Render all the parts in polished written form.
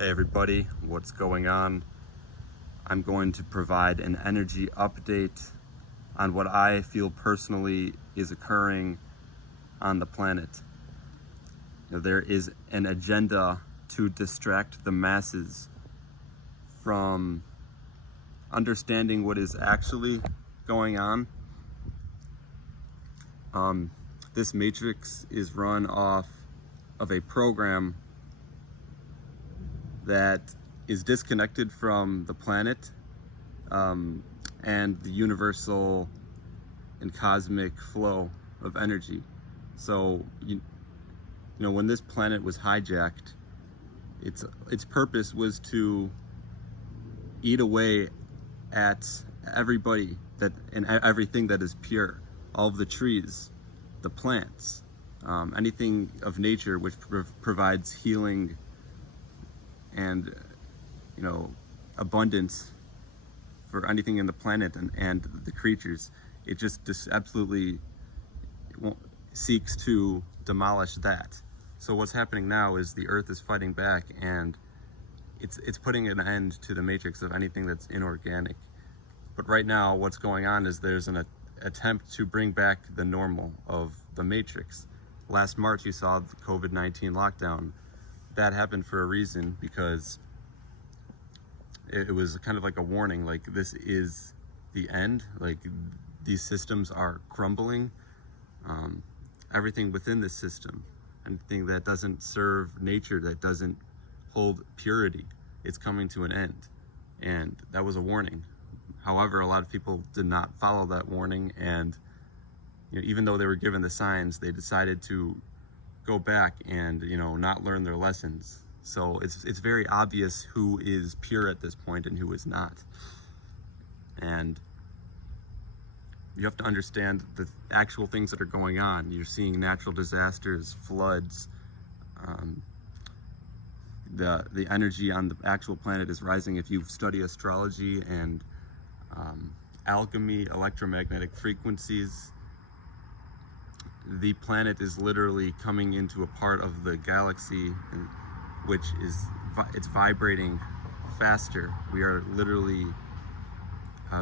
Hey everybody, what's going on? I'm going to provide an energy update on what I feel personally is occurring on the planet. There is an agenda to distract the masses from understanding what is actually going on. This matrix is run off of a program that is disconnected from the planet and the universal and cosmic flow of energy. So, when this planet was hijacked, its purpose was to eat away at everybody and everything that is pure, all of the trees, the plants, anything of nature which provides healing and abundance for anything in the planet and the creatures. It just absolutely seeks to demolish that. So what's happening now is the earth is fighting back, and it's putting an end to the matrix of anything that's inorganic. But right now what's going on is there's an attempt to bring back the normal of the matrix. Last March you saw the COVID-19 lockdown. That happened for a reason, because it was kind of like a warning, like this is the end, like these systems are crumbling. Everything within this system, anything that doesn't serve nature, that doesn't hold purity, it's coming to an end. And that was a warning. However, a lot of people did not follow that warning, and even though they were given the signs, they decided to go back and not learn their lessons. So it's very obvious who is pure at this point and who is not. And you have to understand the actual things that are going on. You're seeing natural disasters, floods. The energy on the actual planet is rising. If you study astrology and alchemy, electromagnetic frequencies, the planet is literally coming into a part of the galaxy which it's vibrating faster. We are literally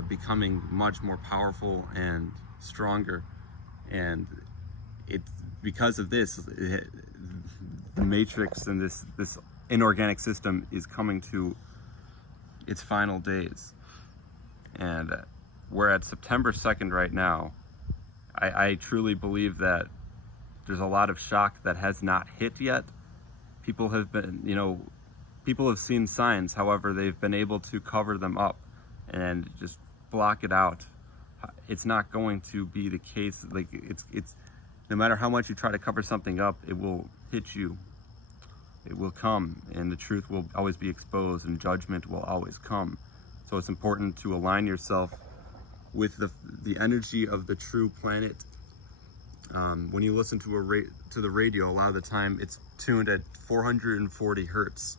becoming much more powerful and stronger, and because of this, the matrix and this inorganic system is coming to its final days. And we're at September 2nd right now. I truly believe that there's a lot of shock that has not hit yet. People have seen signs, however, they've been able to cover them up and just block it out. It's not going to be the case. Like it's no matter how much you try to cover something up, it will hit you. It will come, and the truth will always be exposed, and judgment will always come. So it's important to align yourself with the energy of the true planet. When you listen to the radio, a lot of the time it's tuned at 440 hertz,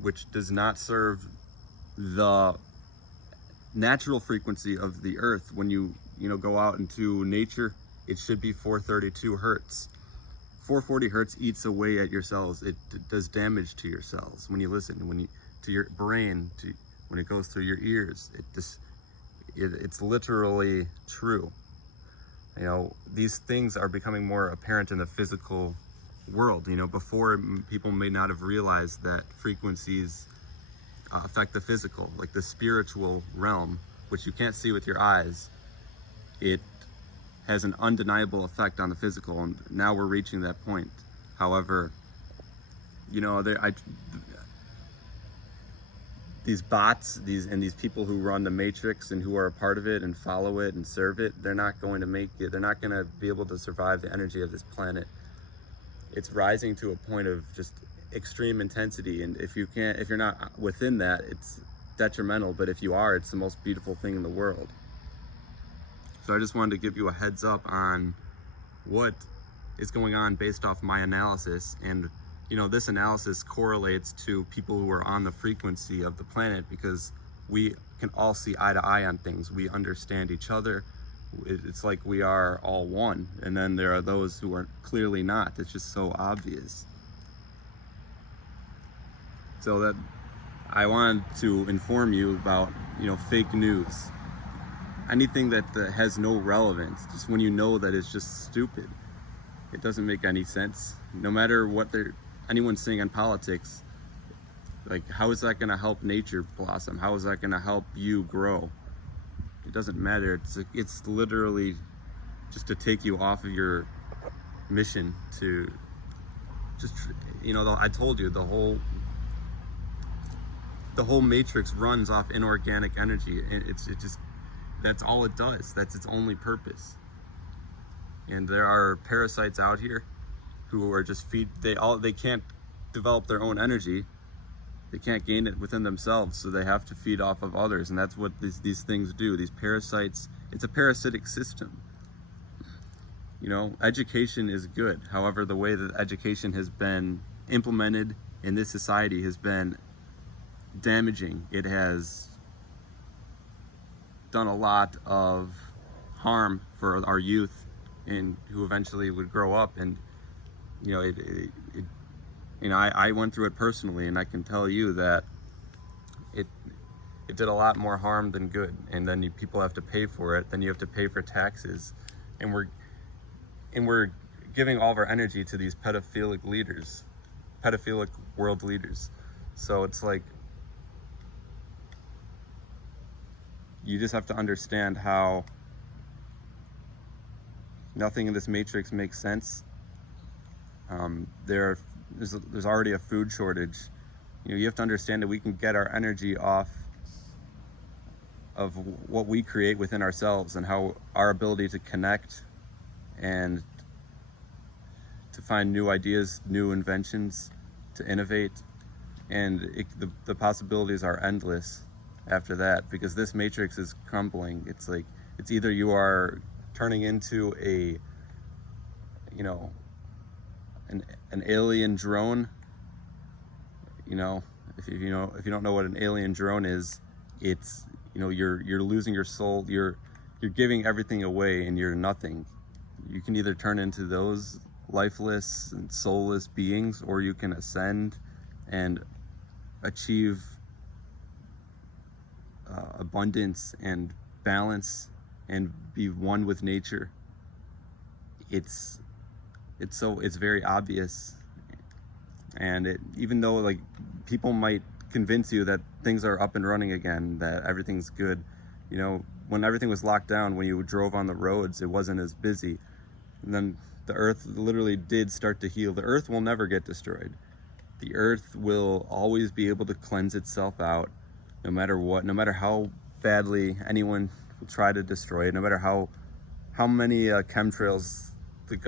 which does not serve the natural frequency of the earth. When you go out into nature, it should be 432 hertz. 440 hertz eats away at your cells. It does damage to your cells when you listen, to your brain, when it goes through your ears. It's literally true. These things are becoming more apparent in the physical world. Before, people may not have realized that frequencies affect the physical, like the spiritual realm, which you can't see with your eyes. It has an undeniable effect on the physical, and now we're reaching that point. However, these bots, these people who run the matrix and who are a part of it and follow it and serve it, they're not going to make it. They're not going to be able to survive the energy of this planet. It's rising to a point of just extreme intensity, and if you're not within that, it's detrimental. But if you are, it's the most beautiful thing in the world. So I just wanted to give you a heads up on what is going on based off my analysis. And this analysis correlates to people who are on the frequency of the planet, because we can all see eye to eye on things. We understand each other. It's like we are all one. And then there are those who are clearly not. It's just so obvious. So that I wanted to inform you about, fake news. Anything that has no relevance, just when you know that it's just stupid. It doesn't make any sense. No matter what anyone's saying on politics, like, how is that going to help nature blossom? How is that going to help you grow? It doesn't matter. It's literally just to take you off of your mission to just, I told you, the whole matrix runs off inorganic energy. That's all it does. That's its only purpose. And there are parasites out here who are just they can't develop their own energy. They can't gain it within themselves, so they have to feed off of others, and that's what these things do. These parasites, it's a parasitic system. Education is good. However, the way that education has been implemented in this society has been damaging. It has done a lot of harm for our youth, and who eventually would grow up. And I went through it personally, and I can tell you that it did a lot more harm than good. And then people have to pay for it. Then you have to pay for taxes, and we're giving all of our energy to these pedophilic world leaders. So it's like, you just have to understand how nothing in this matrix makes sense. There's already a food shortage. You have to understand that we can get our energy off of what we create within ourselves, and how our ability to connect and to find new ideas, new inventions, to innovate, and the possibilities are endless after that, because this matrix is crumbling. It's like, it's either you are turning into an alien drone. If you don't know what an alien drone is, it's, you're losing your soul. You're giving everything away, and you're nothing. You can either turn into those lifeless and soulless beings, or you can ascend and achieve abundance and balance and be one with nature. It's very obvious. And even though, like, people might convince you that things are up and running again, that everything's good, when everything was locked down, when you drove on the roads, it wasn't as busy. And then the earth literally did start to heal. The earth will never get destroyed. The earth will always be able to cleanse itself out, no matter what, no matter how badly anyone will try to destroy it, no matter how many chemtrails the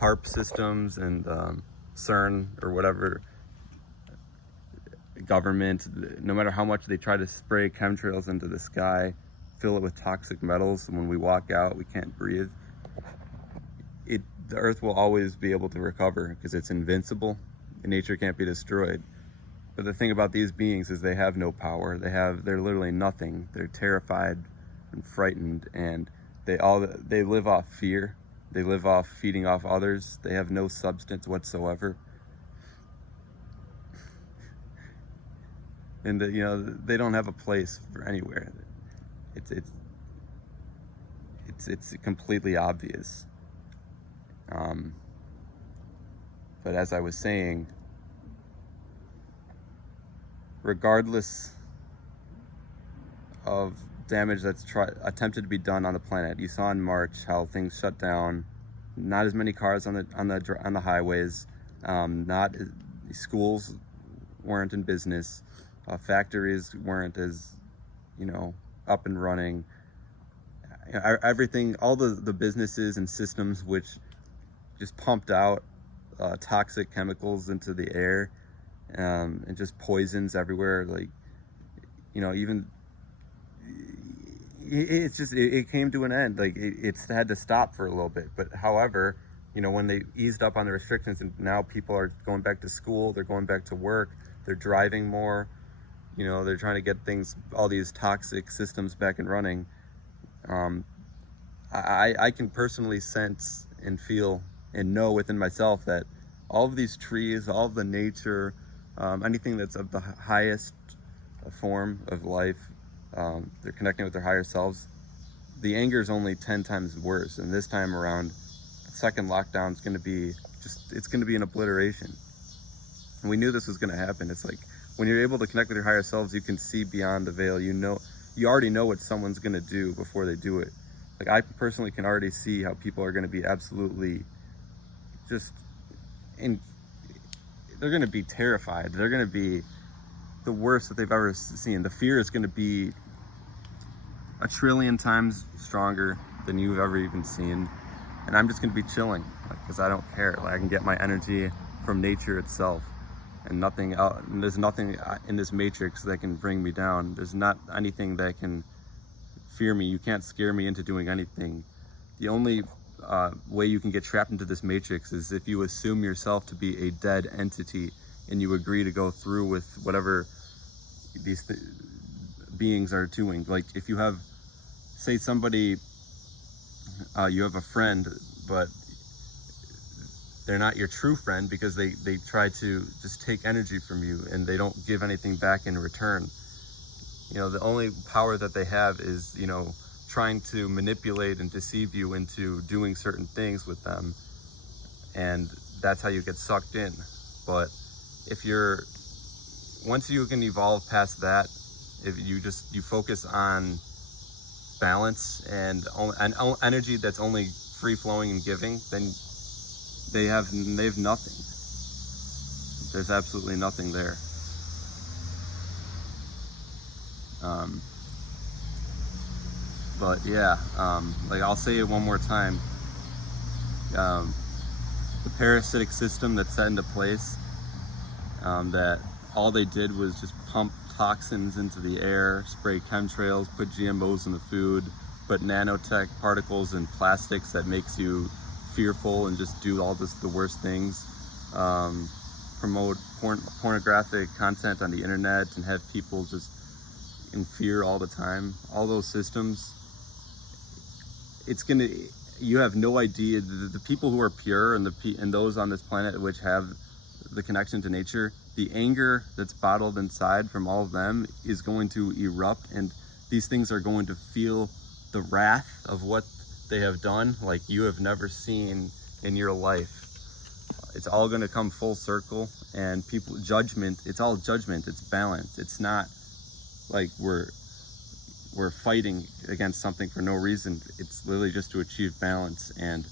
HARP systems and CERN or whatever government, no matter how much they try to spray chemtrails into the sky, fill it with toxic metals, and when we walk out we can't breathe, the earth will always be able to recover, because it's invincible and nature can't be destroyed. But the thing about these beings is they have no power. They're literally nothing. They're terrified and frightened, and they live off fear. They live off feeding off others. They have no substance whatsoever. And they don't have a place for anywhere. It's completely obvious. But as I was saying, regardless of damage that's attempted to be done on the planet, you saw in March how things shut down. Not as many cars on the highways. Schools weren't in business. Factories weren't as up and running. Everything, all the businesses and systems which just pumped out toxic chemicals into the air, and just poisons everywhere. Like, even it came to an end. Like, it's had to stop for a little bit. But however, when they eased up on the restrictions, and now people are going back to school, they're going back to work, they're driving more, they're trying to get all these toxic systems back and running. I can personally sense and feel and know within myself that all of these trees, all of the nature, anything that's of the highest form of life, they're connecting with their higher selves. The anger is only 10 times worse, and this time around, the second lockdown is going to be it's going to be an obliteration. And we knew this was going to happen. It's like when you're able to connect with your higher selves, you can see beyond the veil. You already know what someone's going to do before they do it. Like, I personally can already see how people are going to be absolutely just they're going to be terrified. They're going to be the worst that they've ever seen. The fear is going to be 1,000,000,000,000 times stronger than you've ever even seen. And I'm just going to be chilling, because I don't care. Like, I can get my energy from nature itself, and nothing else. And there's nothing in this matrix that can bring me down. There's not anything that can fear me. You can't scare me into doing anything. The only way you can get trapped into this matrix is if you assume yourself to be a dead entity and you agree to go through with whatever these beings are doing. Like, if you have, say somebody, you have a friend, but they're not your true friend because they try to just take energy from you and they don't give anything back in return. The only power that they have is, trying to manipulate and deceive you into doing certain things with them. And that's how you get sucked in. But once you can evolve past that, if you focus on balance and energy that's only free flowing and giving, then they have nothing. There's absolutely nothing there. But yeah, like, I'll say it one more time. The parasitic system that's set into place, that all they did was just pump toxins into the air, spray chemtrails, put GMOs in the food, put nanotech particles in plastics that makes you fearful and just do all the worst things, promote pornographic content on the internet and have people just in fear all the time. All those systems, you have no idea. The people who are pure and those on this planet which have the connection to nature, the anger that's bottled inside from all of them is going to erupt, and these things are going to feel the wrath of what they have done like you have never seen in your life. It's all going to come full circle, and it's all judgment. It's balance. It's not like we're fighting against something for no reason. It's literally just to achieve balance. And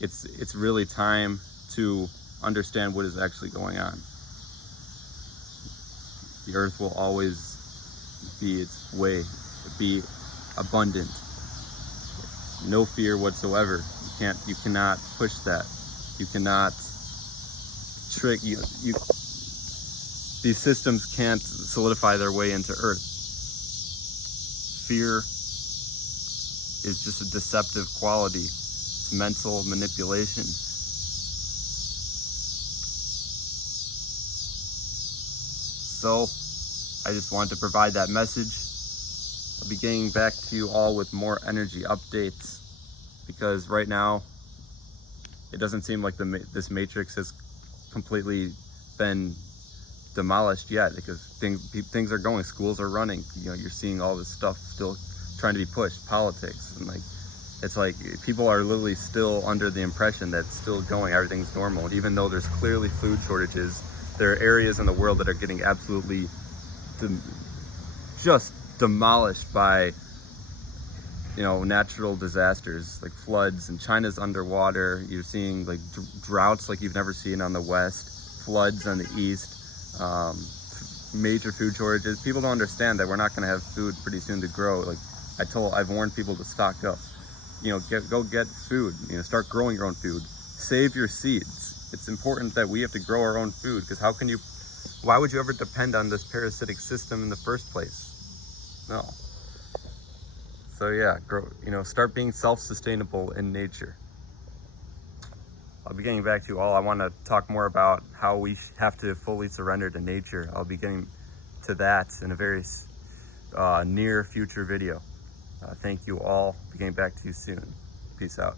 it's really time to understand what is actually going on. The earth will always be abundant. No fear whatsoever. You cannot push that. You cannot trick these systems can't solidify their way into Earth. Fear is just a deceptive quality. It's mental manipulation. So, I just wanted to provide that message. I'll be getting back to you all with more energy updates, because right now, it doesn't seem like this matrix has completely been demolished yet, because things are going, schools are running, you're seeing all this stuff still trying to be pushed, politics, and it's like people are literally still under the impression that it's still going, everything's normal, even though there's clearly food shortages. There are areas in the world that are getting absolutely just demolished by natural disasters like floods, and China's underwater. You're seeing like droughts like you've never seen on the west, floods on the east, major food shortages. People don't understand that we're not going to have food pretty soon to grow. Like I've warned people to stock up. Go get food. Start growing your own food. Save your seeds. It's important that we have to grow our own food, because why would you ever depend on this parasitic system in the first place? No. So yeah, start being self-sustainable in nature. I'll be getting back to you all. I want to talk more about how we have to fully surrender to nature. I'll be getting to that in a very near future video. Thank you all. I'll be getting back to you soon. Peace out.